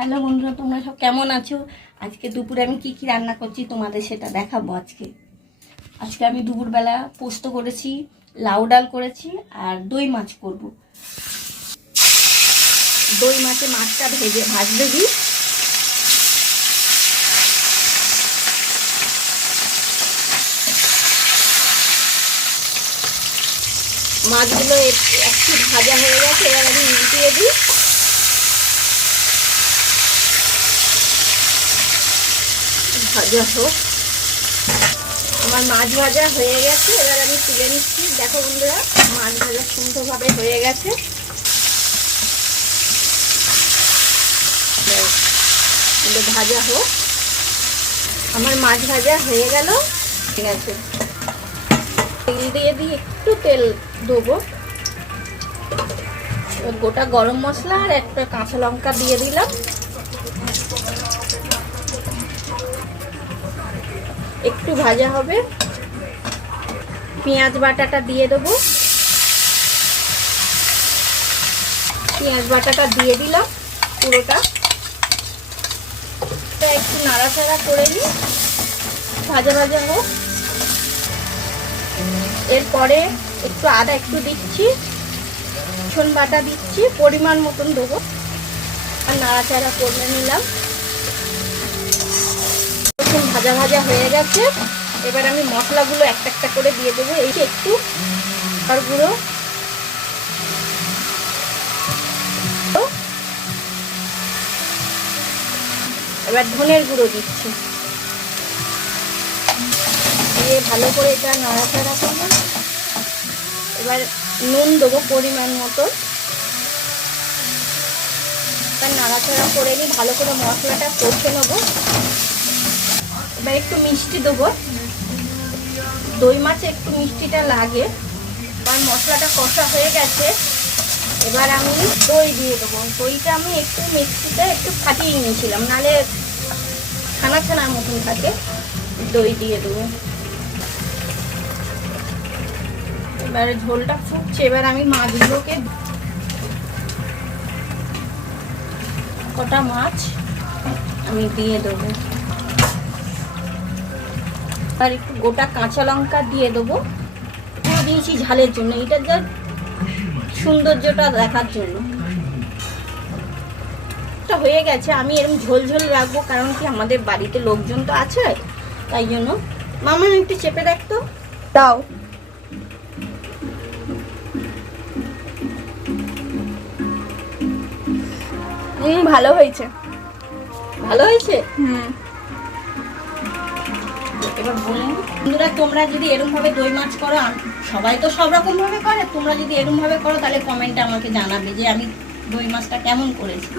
Hello বন্ধুরা, তোমরা সব কেমন আছো? আজকে দুপুরে আমি কি রান্না করছি তোমাদের সেটা দেখাবো। আজকে আমি দুপুরবেলা পোস্ত করেছি, লাউ ডাল করেছি আর দই মাছ করব। দই মাছে মাছটা ভাজতে দিই। মাছগুলো একটু ভাজা হয়ে গেছে, এবার আমি উল্টিয়ে দিই। ভাজা হোক, আমার মাছ ভাজা হয়ে গেছে, এবার আমি তুলে নিচ্ছি। দেখো বন্ধুরা, মাছ ভাজা সুন্দরভাবে হয়ে গেছে। ভাজা হোক, আমার মাছ ভাজা হয়ে গেল। ঠিক আছে, তেল দিয়ে দিই, একটু তেল দেবো। গোটা গরম মশলা আর একটা কাঁচা লঙ্কা দিয়ে দিলাম। একটু ভাজা হবে, পেঁয়াজ বাটাটা দিয়ে দেবো। পেঁয়াজ বাটাটা দিয়ে দিলাম পুরোটা। একটু নাড়াচাড়া করে নিই, ভাজা ভাজা হোক। এরপরে একটু আদা একটু দিচ্ছি, রসুন বাটা দিচ্ছি, পরিমাণ মতন দেবো আর নাড়াচাড়া করে নিলাম। রসুন ভাজা ভাজা হয়ে গেছে, এবার আমি মশলাগুলো একটা একটা করে দিয়ে দেবো। এই একটু আর গুঁড়ো, এবার ধনের গুঁড়ো দিচ্ছি, দিয়ে ভালো করে এটা নাড়াচাড়া করবো। এবার নুন দেবো পরিমাণ মতো, নাড়াচাড়া করে নিই, ভালো করে মশলাটা কষে নেবো। এবার একটু মিষ্টি দেবো, দই মাছে একটু মিষ্টিটা লাগে। এবার মশলাটা কষা হয়ে গেছে, এবার আমি দই দিয়ে দেবো। দইটা আমি একটু মিক্সিতে একটু ফাটিয়ে নিয়েছিলাম, নাহলে ছানা ছানার মতন থাকে। দই দিয়ে দেবো। এবার ঝোলটা ফুটছে, এবার আমি মাছগুলোকে, কটা মাছ আমি দিয়ে দেবো। আর একটু গোটা কাঁচা লঙ্কা দিয়ে দেবো। দিয়েছি ঝালের জন্য, এটা যা সৌন্দর্যটা দেখার জন্য। হয়ে গেছে, আমি এরকম ঝোল ঝোল রাখবো, কারণ কি আমাদের বাড়িতে লোকজন তো আছে, তাই জন্য। মামা একটু চেপে রাখতো, দাও। ভালো হয়েছে, ভালো হয়েছে। এবার বলুন বন্ধুরা, তোমরা যদি এরকম ভাবে দই মাছ করো, সবাই তো সব রকম ভাবে করে, তোমরা যদি এরকম ভাবে করো তাহলে কমেন্টে আমাকে জানাবে যে আমি দই মাছটা কেমন করেছি।